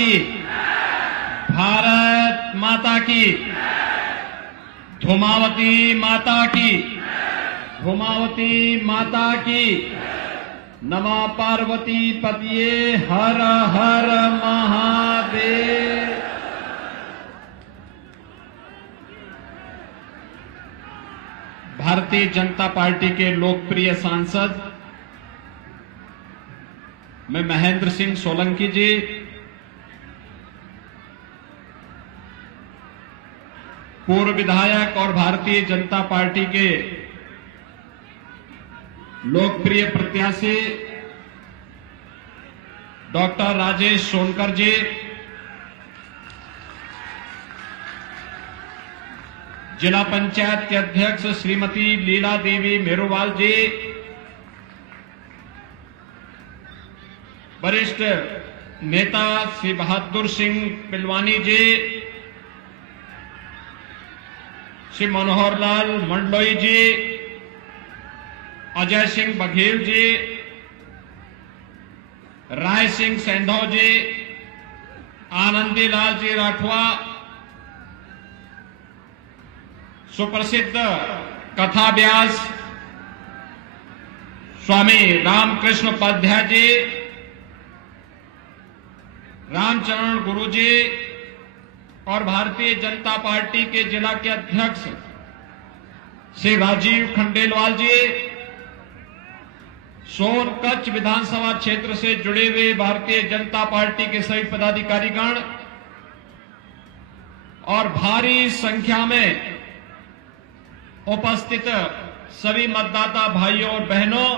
की, भारत माता की, धूमावती माता की, धूमावती माता की, नमः पार्वती पतिये हर हर महादेव। भारतीय जनता पार्टी के लोकप्रिय सांसद मैं महेंद्र सिंह सोलंकी जी, पूर्व विधायक और भारतीय जनता पार्टी के लोकप्रिय प्रत्याशी डॉक्टर राजेश सोनकर जी, जिला पंचायत के अध्यक्ष श्रीमती लीला देवी मेरुवाल जी, वरिष्ठ नेता श्री बहादुर सिंह पिलवानी जी, श्री मनोहर लाल मंडलोई जी, अजय सिंह बघेल जी, राय सिंह सैंधव जी, आनंदी लाल जी राठवा, सुप्रसिद्ध कथा व्यास स्वामी रामकृष्ण उपाध्याय जी, रामचरण गुरु जी और भारतीय जनता पार्टी के जिला के अध्यक्ष श्री राजीव खंडेलवाल जी, सोनकच्छ विधानसभा क्षेत्र से जुड़े हुए भारतीय जनता पार्टी के सभी पदाधिकारीगण और भारी संख्या में उपस्थित सभी मतदाता भाइयों और बहनों,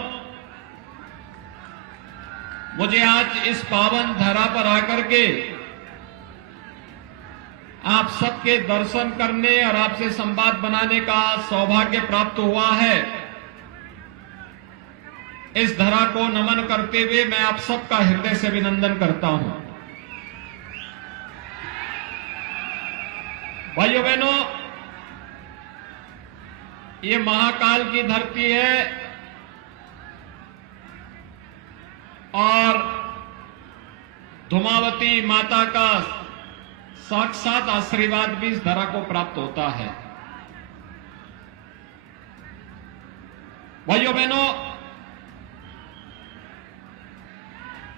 मुझे आज इस पावन धरा पर आकर के आप सबके दर्शन करने और आपसे संवाद बनाने का सौभाग्य प्राप्त हुआ है। इस धरा को नमन करते हुए मैं आप सबका हृदय से अभिनंदन करता हूं। भाइयों बहनों, ये महाकाल की धरती है और धूमावती माता का साक्षात आशीर्वाद भी इस धरा को प्राप्त होता है। भाइयों बहनों,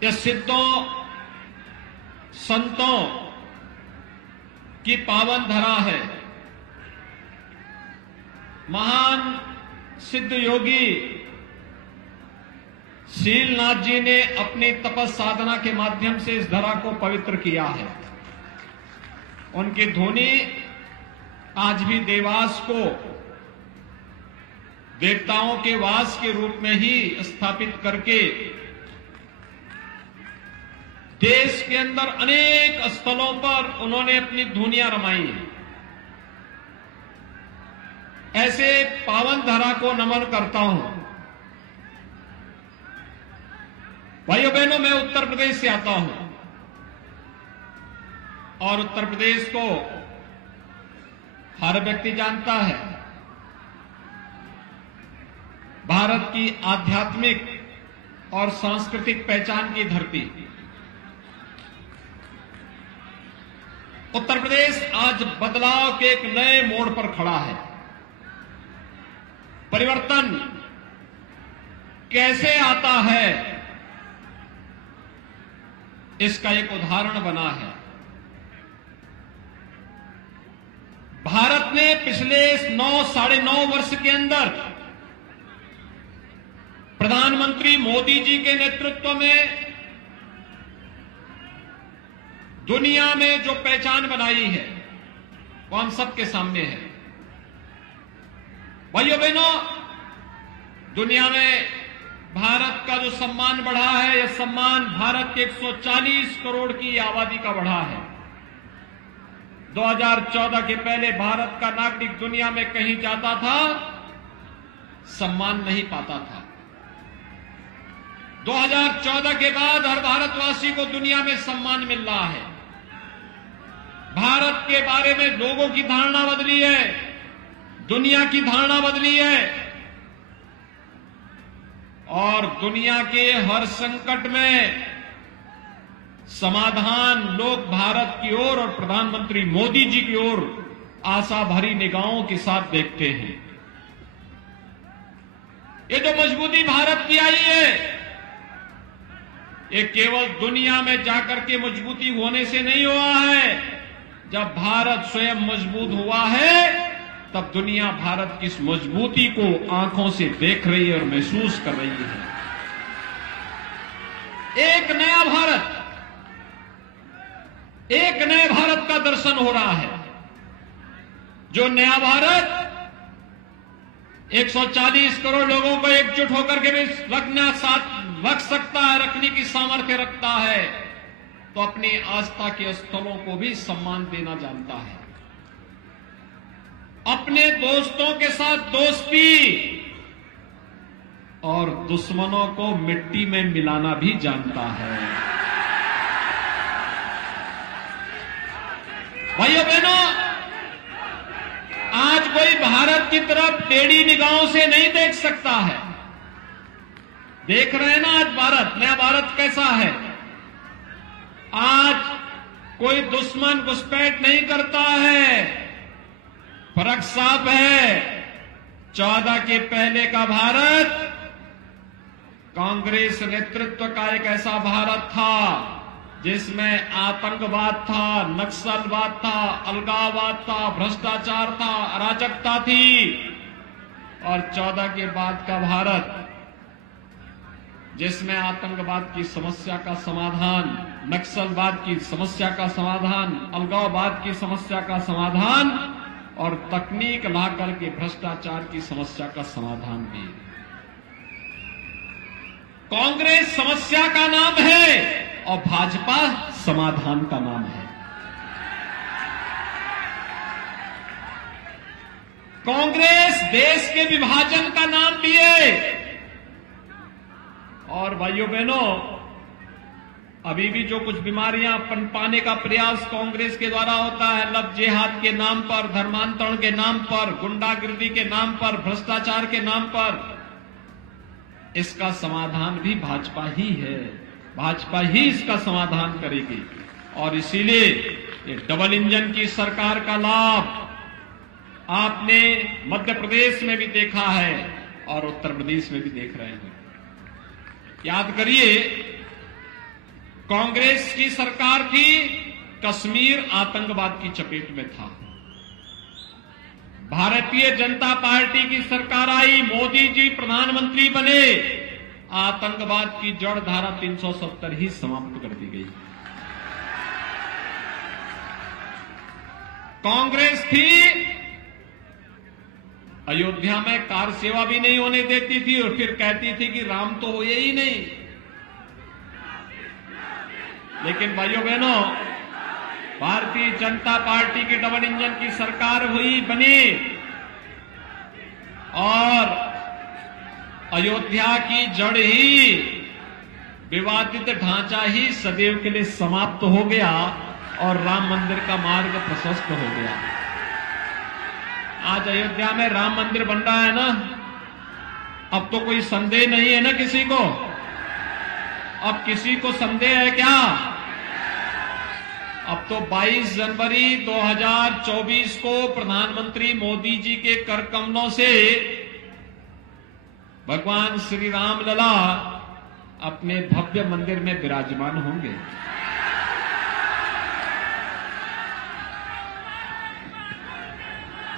ये सिद्धों संतों की पावन धरा है। महान सिद्ध योगी शीलनाथ जी ने अपनी तपस साधना के माध्यम से इस धरा को पवित्र किया है। उनकी ध्वनि आज भी देवास को देवताओं के वास के रूप में ही स्थापित करके देश के अंदर अनेक स्थलों पर उन्होंने अपनी ध्वनियां रमाई हैं। ऐसे पावन धरा को नमन करता हूं। भाइयों बहनों, मैं उत्तर प्रदेश से आता हूं और उत्तर प्रदेश को हर व्यक्ति जानता है। भारत की आध्यात्मिक और सांस्कृतिक पहचान की धरती। उत्तर प्रदेश आज बदलाव के एक नए मोड़ पर खड़ा है। परिवर्तन कैसे आता है, इसका एक उदाहरण बना है। भारत ने पिछले 9-9.5 वर्ष के अंदर प्रधानमंत्री मोदी जी के नेतृत्व में दुनिया में जो पहचान बनाई है वो हम सबके सामने है। भाइयों बहनों, दुनिया में भारत का जो सम्मान बढ़ा है, यह सम्मान भारत के 140 करोड़ की आबादी का बढ़ा है। 2014 के पहले भारत का नागरिक दुनिया में कहीं जाता था, सम्मान नहीं पाता था। 2014 के बाद हर भारतवासी को दुनिया में सम्मान मिल रहा है। भारत के बारे में लोगों की धारणा बदली है, दुनिया की धारणा बदली है और दुनिया के हर संकट में समाधान लोग भारत की ओर और प्रधानमंत्री मोदी जी की ओर आशा भरी निगाहों के साथ देखते हैं। ये जो मजबूती भारत की आई है, ये केवल दुनिया में जाकर के मजबूती होने से नहीं हुआ है। जब भारत स्वयं मजबूत हुआ है, तब दुनिया भारत की इस मजबूती को आंखों से देख रही है और महसूस कर रही है। एक नया भारत का दर्शन हो रहा है। जो नया भारत 140 करोड़ लोगों को एकजुट होकर के भी रख सकता है, रखने की सामर्थ्य रखता है, तो अपनी आस्था के स्थलों को भी सम्मान देना जानता है। अपने दोस्तों के साथ दोस्ती और दुश्मनों को मिट्टी में मिलाना भी जानता है। भाइयों बहनों, आज कोई भारत की तरफ टेढ़ी निगाहों से नहीं देख सकता है। देख रहे हैं ना आज भारत, नया भारत कैसा है। आज कोई दुश्मन घुसपैठ नहीं करता है। फर्क साफ है। 14 के पहले का भारत कांग्रेस नेतृत्व का एक ऐसा भारत था जिसमें आतंकवाद था, नक्सलवाद था, अलगाववाद था, भ्रष्टाचार था, अराजकता थी। और 14 के बाद का भारत जिसमें आतंकवाद की समस्या का समाधान, नक्सलवाद की समस्या का समाधान, अलगाववाद की समस्या का समाधान और तकनीक लाकर के भ्रष्टाचार की समस्या का समाधान भी। कांग्रेस समस्या का नाम है और भाजपा समाधान का नाम है। कांग्रेस देश के विभाजन का नाम भी है। और भाइयों बहनों, अभी भी जो कुछ बीमारियां पनपाने का प्रयास कांग्रेस के द्वारा होता है, लव जिहाद के नाम पर, धर्मांतरण के नाम पर, गुंडागिर्दी के नाम पर, भ्रष्टाचार के नाम पर, इसका समाधान भी भाजपा ही है। भाजपा ही इसका समाधान करेगी। और इसीलिए ये डबल इंजन की सरकार का लाभ आपने मध्य प्रदेश में भी देखा है और उत्तर प्रदेश में भी देख रहे हैं। याद करिए, कांग्रेस की सरकार थी, कश्मीर आतंकवाद की चपेट में था। भारतीय जनता पार्टी की सरकार आई, मोदी जी प्रधानमंत्री बने, आतंकवाद की जड़ धारा 370 ही समाप्त कर दी गई। कांग्रेस थी, अयोध्या में कार सेवा भी नहीं होने देती थी और फिर कहती थी कि राम तो हुए ही नहीं। लेकिन भाइयों बहनों, भारतीय जनता पार्टी की डबल इंजन की सरकार हुई, बनी और अयोध्या की जड़ ही, विवादित ढांचा ही सदैव के लिए समाप्त हो गया और राम मंदिर का मार्ग प्रशस्त हो गया। आज अयोध्या में राम मंदिर बन रहा है ना, अब तो कोई संदेह नहीं है ना किसी को। अब किसी को संदेह है क्या? अब तो 22 जनवरी 2024 को प्रधानमंत्री मोदी जी के कर कमलों से भगवान श्री राम लला अपने भव्य मंदिर में विराजमान होंगे।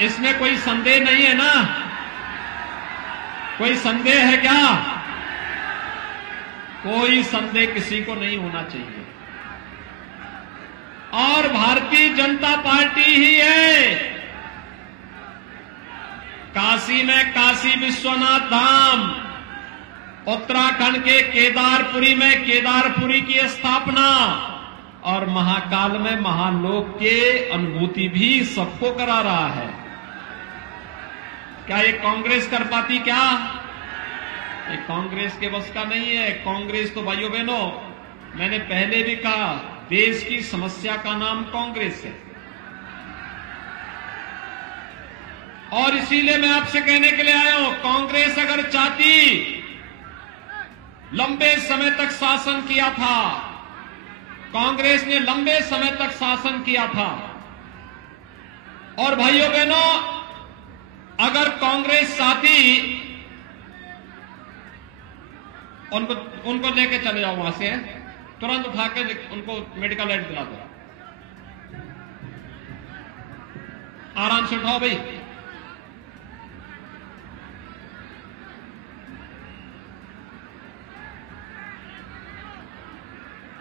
इसमें कोई संदेह नहीं है ना? कोई संदेह है क्या? कोई संदेह किसी को नहीं होना चाहिए। और भारतीय जनता पार्टी ही है। काशी में काशी विश्वनाथ धाम, उत्तराखंड के केदारपुरी में केदारपुरी की स्थापना और महाकाल में महालोक के अनुभूति भी सबको करा रहा है। क्या ये कांग्रेस कर पाती? क्या ये कांग्रेस के बस का नहीं है। कांग्रेस तो भाइयों बहनों, मैंने पहले भी कहा, देश की समस्या का नाम कांग्रेस है। और इसीलिए मैं आपसे कहने के लिए आया हूं, कांग्रेस अगर चाहती, लंबे समय तक शासन किया था, कांग्रेस ने लंबे समय तक शासन किया था। और भाइयों बहनों, अगर कांग्रेस साथी उनको लेके चले जाओ वहां से, तुरंत उठा के उनको मेडिकल एड दिला दो। आराम से उठाओ भाई।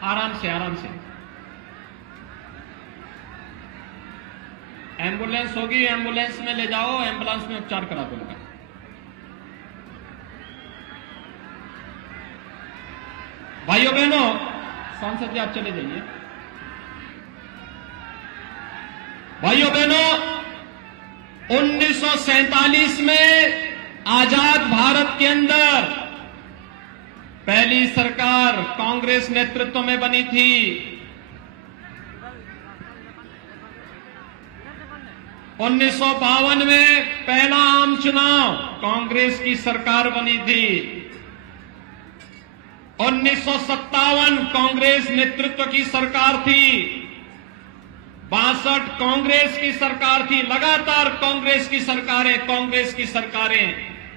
आराम से, आराम से। एम्बुलेंस होगी, एम्बुलेंस में ले जाओ, एम्बुलेंस में उपचार करा दो उनका। भाइयों बहनों, सांसद जी आप चले जाइए। भाइयों बहनों, 1947 में आजाद भारत के अंदर पहली सरकार कांग्रेस नेतृत्व में बनी थी। 1952 में पहला आम चुनाव कांग्रेस की सरकार बनी थी। 1957 कांग्रेस नेतृत्व की सरकार थी। 62 कांग्रेस की सरकार थी। लगातार कांग्रेस की सरकारें।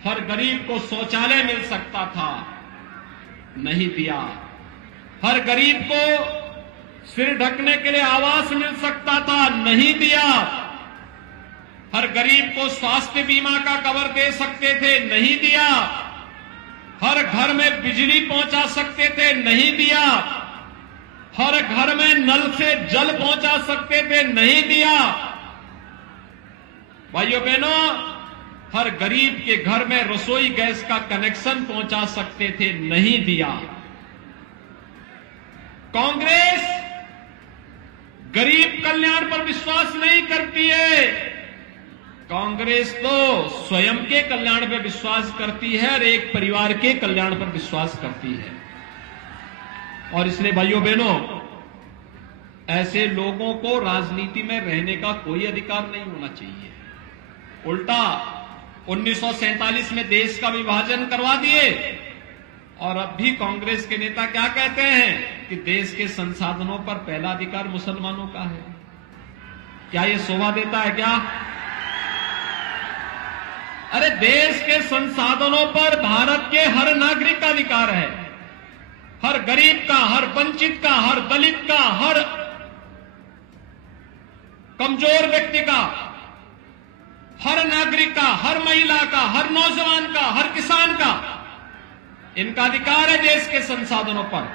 हर गरीब को शौचालय मिल सकता था, नहीं दिया। हर गरीब को सिर ढकने के लिए आवास मिल सकता था, नहीं दिया। हर गरीब को स्वास्थ्य बीमा का कवर दे सकते थे, नहीं दिया। हर घर में बिजली पहुंचा सकते थे, नहीं दिया। हर घर में नल से जल पहुंचा सकते थे, नहीं दिया। भाइयों बहनों, हर गरीब के घर में रसोई गैस का कनेक्शन पहुंचा सकते थे, नहीं दिया। कांग्रेस गरीब कल्याण पर विश्वास नहीं करती है। कांग्रेस तो स्वयं के कल्याण पर विश्वास करती है और एक परिवार के कल्याण पर विश्वास करती है। और इसलिए भाइयों बहनों, ऐसे लोगों को राजनीति में रहने का कोई अधिकार नहीं होना चाहिए। उल्टा 1947 में देश का विभाजन करवा दिए और अब भी कांग्रेस के नेता क्या कहते हैं कि देश के संसाधनों पर पहला अधिकार मुसलमानों का है। क्या ये शोभा देता है क्या? अरे देश के संसाधनों पर भारत के हर नागरिक का अधिकार है। हर गरीब का, हर वंचित का, हर दलित का, हर कमजोर व्यक्ति का, हर नागरिक का, हर महिला का, हर नौजवान का, हर किसान का, इनका अधिकार है देश के संसाधनों पर।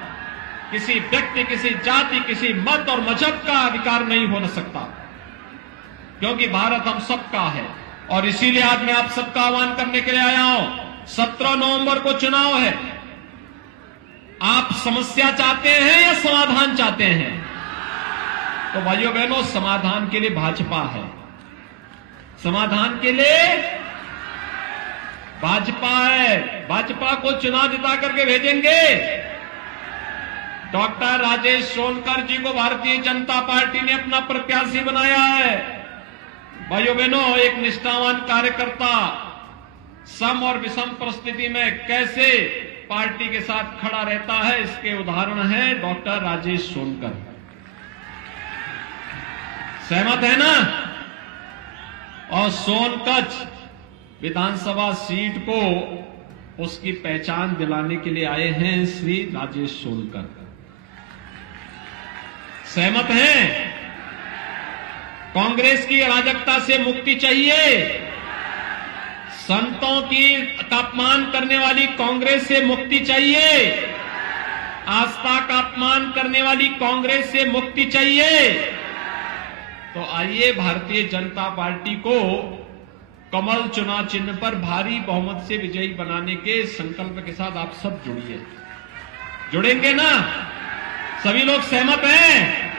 किसी व्यक्ति, किसी जाति, किसी मत और मजहब का अधिकार नहीं हो सकता, क्योंकि भारत हम सबका है। और इसीलिए आज मैं आप सबका आह्वान करने के लिए आया हूं। 17 नवंबर को चुनाव है। आप समस्या चाहते हैं या समाधान चाहते हैं? तो भाइयों बहनों, समाधान के लिए भाजपा है। समाधान के लिए भाजपा है। भाजपा को चुनाव जिता करके भेजेंगे। डॉक्टर राजेश सोनकर जी को भारतीय जनता पार्टी ने अपना प्रत्याशी बनाया है। भाइयों बहनों, एक निष्ठावान कार्यकर्ता सम और विषम परिस्थिति में कैसे पार्टी के साथ खड़ा रहता है, इसके उदाहरण है डॉक्टर राजेश सोनकर। सहमत है ना? और सोनकच्छ विधानसभा सीट को उसकी पहचान दिलाने के लिए आए हैं श्री राजेश सोनकर। सहमत हैं? कांग्रेस की अराजकता से मुक्ति चाहिए। संतों की का अपमान करने वाली कांग्रेस से मुक्ति चाहिए। आस्था का अपमान करने वाली कांग्रेस से मुक्ति चाहिए। तो आइए भारतीय जनता पार्टी को कमल चुनाव चिन्ह पर भारी बहुमत से विजयी बनाने के संकल्प के साथ आप सब जुड़िए। जुड़ेंगे ना? सभी लोग सहमत हैं?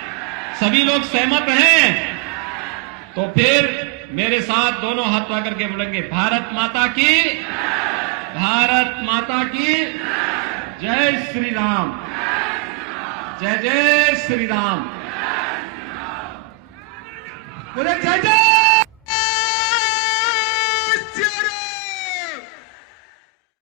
सभी लोग सहमत हैं? तो फिर मेरे साथ दोनों हाथ पकड़ के बोलेंगे, भारत माता की, भारत माता की जय श्री राम, जय जय श्री राम। बोले जय जय